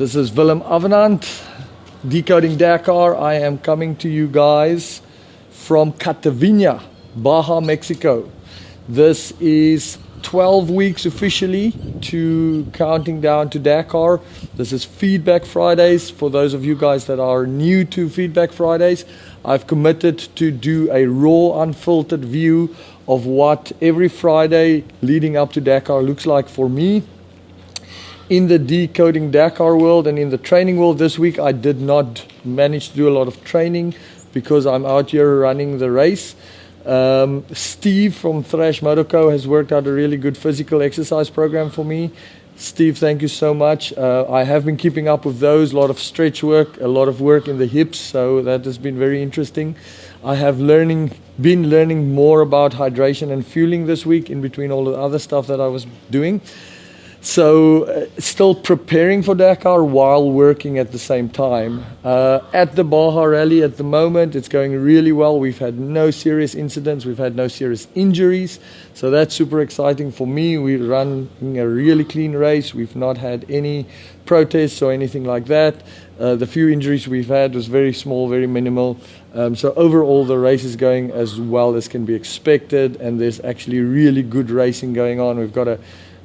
This is Willem Avenant, Decoding Dakar. I am coming to you guys from Catavina, Baja, Mexico. This is 12 weeks officially to counting down to Dakar. This is Feedback Fridays. For those of you guys that are new to Feedback Fridays, I've committed to do a raw, unfiltered view of what every Friday leading up to Dakar looks like for me. In the Decoding Dakar world and in the training world this week, I did not manage to do a lot of training because I'm out here running the race. Steve from Thrash Motoco has worked out a really good physical exercise program for me. Steve, thank you so much. I have been keeping up with those, a lot of stretch work, a lot of work in the hips, so that has been very interesting. I have been learning more about hydration and fueling this week in between all the other stuff that I was doing. So still preparing for Dakar while working at the same time. At the Baja Rally at the moment, it's going really well. We've had no serious incidents. We've had no serious injuries. So that's super exciting for me. We're running a really clean race. We've not had any protests or anything like that. The few injuries we've had was very small, very minimal. So overall, the race is going as well as can be expected. And there's actually really good racing going on. We've got a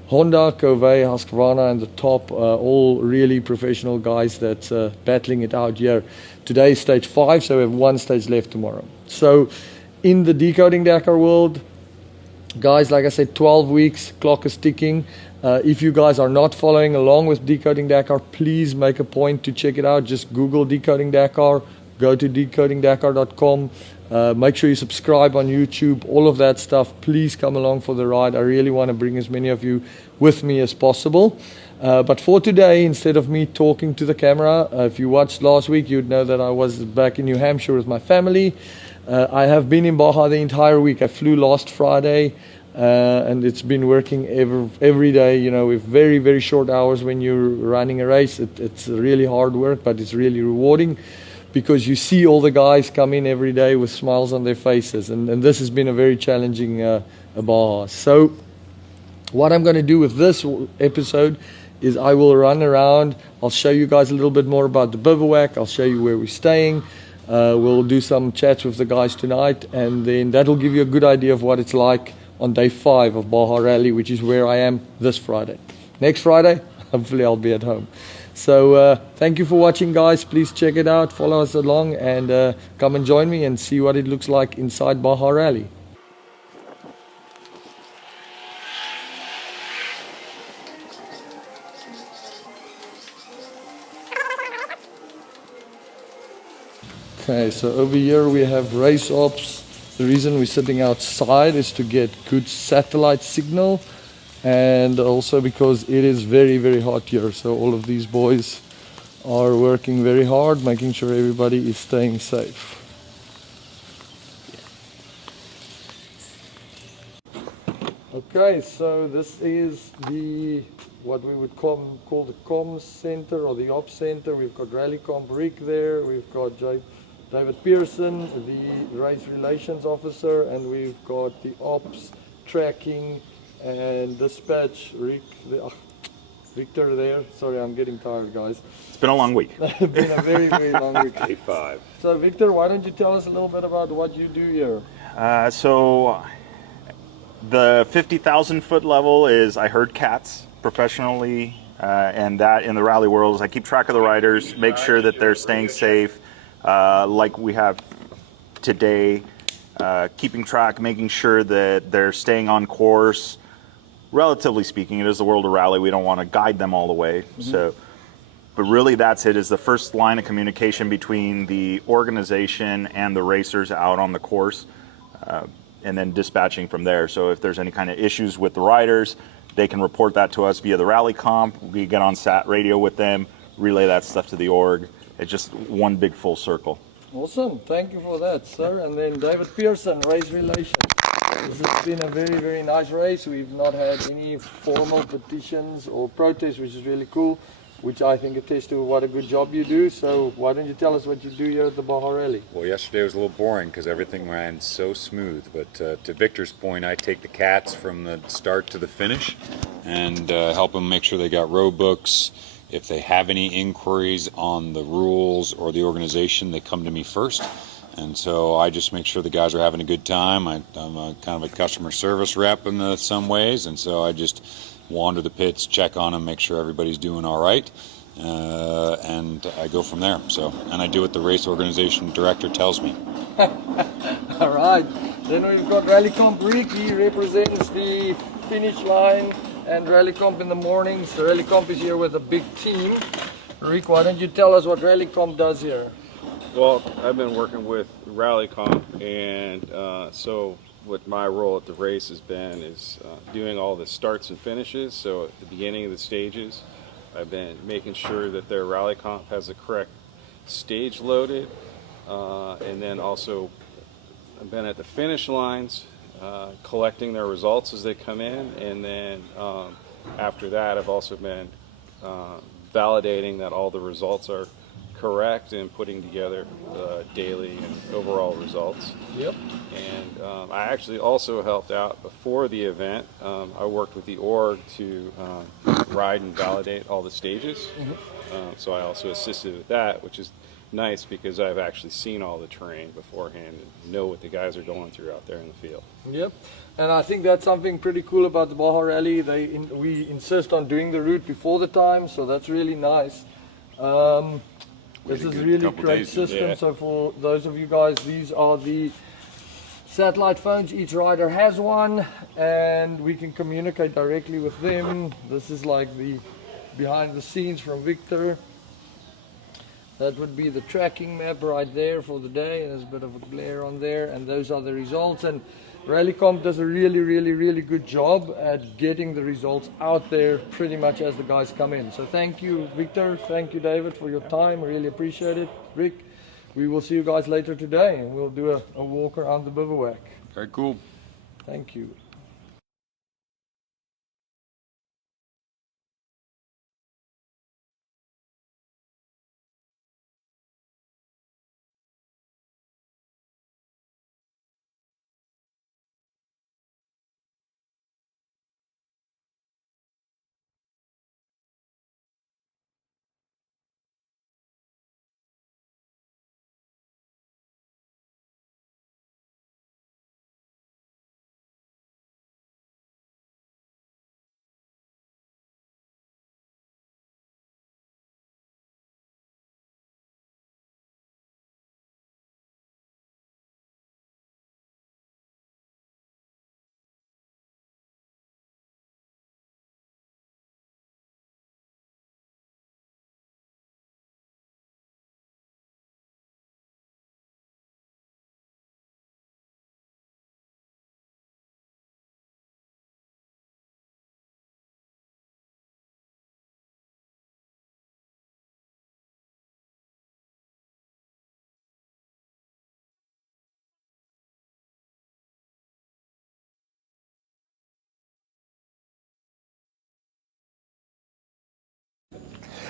Honda, Covey, Husqvarna and the top, all really professional guys that's battling it out here. Today is stage 5, so we have one stage left tomorrow. So in the Decoding Dakar world, guys, like I said, 12 weeks, clock is ticking. If you guys are not following along with Decoding Dakar, please make a point to check it out. Just Google Decoding Dakar, go to decodingdakar.com. Make sure you subscribe on YouTube, all of that stuff. Please come along for the ride. I really want to bring as many of you with me as possible. But for today, instead of me talking to the camera, if you watched last week, you'd know that I was back in New Hampshire with my family. I have been in Baja the entire week. I flew last Friday, and it's been working every day, you know, with very, very short hours when you're running a race. It's really hard work, but it's really rewarding, because you see all the guys come in every day with smiles on their faces. And this has been a very challenging Baja. So what I'm going to do with this episode is I will run around. I'll show you guys a little bit more about the bivouac. I'll show you where we're staying. We'll do some chats with the guys tonight. And then that'll give you a good idea of what it's like on day 5 of Baja Rally, which is where I am this Friday. Next Friday, hopefully I'll be at home. So thank you for watching, guys. Please check it out, follow us along, and come and join me and see what it looks like inside Baja Rally. Okay, so over here we have race ops. The reason we're sitting outside is to get good satellite signal, and also because it is very, very hot here. So all of these boys are working very hard, making sure everybody is staying safe. Okay, so this is what we would call the comms center or the ops center. We've got Rally Comp Rick there. We've got David Pearson, the race relations officer, and we've got the ops tracking and dispatch, Victor there. Sorry, I'm getting tired, guys. It's been a long week. It's been a very, very long week. Day 5. So, Victor, why don't you tell us a little bit about what you do here? So the 50,000 foot level is I herd cats professionally, and that in the rally world is I keep track of the riders, make sure that they're staying safe, like we have today, keeping track, making sure that they're staying on course. Relatively speaking, it is the world of rally. We don't want to guide them all the way. So, but really that's it, is the first line of communication between the organization and the racers out on the course, and then dispatching from there. So if there's any kind of issues with the riders, they can report that to us via the rally comp. We get on sat radio with them, relay that stuff to the org. It's just one big full circle. Awesome, thank you for that, sir. And then David Pearson, race relations. This has been a very, very nice race. We've not had any formal petitions or protests, which is really cool, which I think attests to what a good job you do. So why don't you tell us what you do here at the Baja Rally? Well, yesterday was a little boring because everything ran so smooth. But to Victor's point, I take the cats from the start to the finish and help them make sure they got road books. if they have any inquiries on the rules or the organization, they come to me first. And so I just make sure the guys are having a good time. I'm a kind of a customer service rep in some ways, and so I just wander the pits, check on them, make sure everybody's doing all right, and I go from there. So, and I do what the race organization director tells me. All right. Then we've got Rally Comp Rick. He represents the finish line and Rally Comp in the mornings. So Rally Comp is here with a big team. Rick, why don't you tell us what Rally Comp does here? Well, I've been working with Rally Comp, and so what my role at the race has been is doing all the starts and finishes. So at the beginning of the stages, I've been making sure that their Rally Comp has the correct stage loaded, and then also I've been at the finish lines collecting their results as they come in, and then after that I've also been validating that all the results are correct and putting together daily and overall results. Yep. And I actually also helped out before the event. I worked with the org to ride and validate all the stages. So I also assisted with that, which is nice because I've actually seen all the terrain beforehand and know what the guys are going through out there in the field. Yep. And I think that's something pretty cool about the Baja Rally. We insist on doing the route before the time, so that's really nice. This is really great system. Yeah. So for those of you guys, these are the satellite phones. Each rider has one, and we can communicate directly with them. This is like the behind the scenes from Victor. That would be the tracking map right there for the day. There's a bit of a glare on there, and those are the results. And Rallycomp does a really good job at getting the results out there pretty much as the guys come in. So thank you, Victor. Thank you, David, for your time. Really appreciate it. Rick, we will see you guys later today, and we'll do a walk around the bivouac. Very cool. Thank you.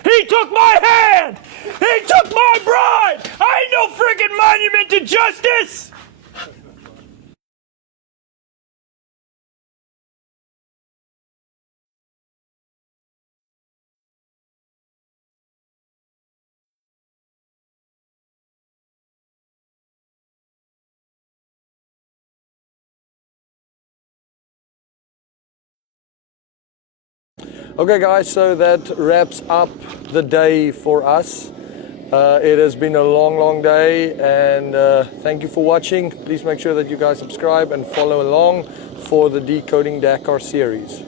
He took my hand! He took my bride! I ain't no freaking monument to justice! Okay guys, so that wraps up the day for us. It has been a long day, and thank you for watching. Please make sure that you guys subscribe and follow along for the Decoding Dakar series.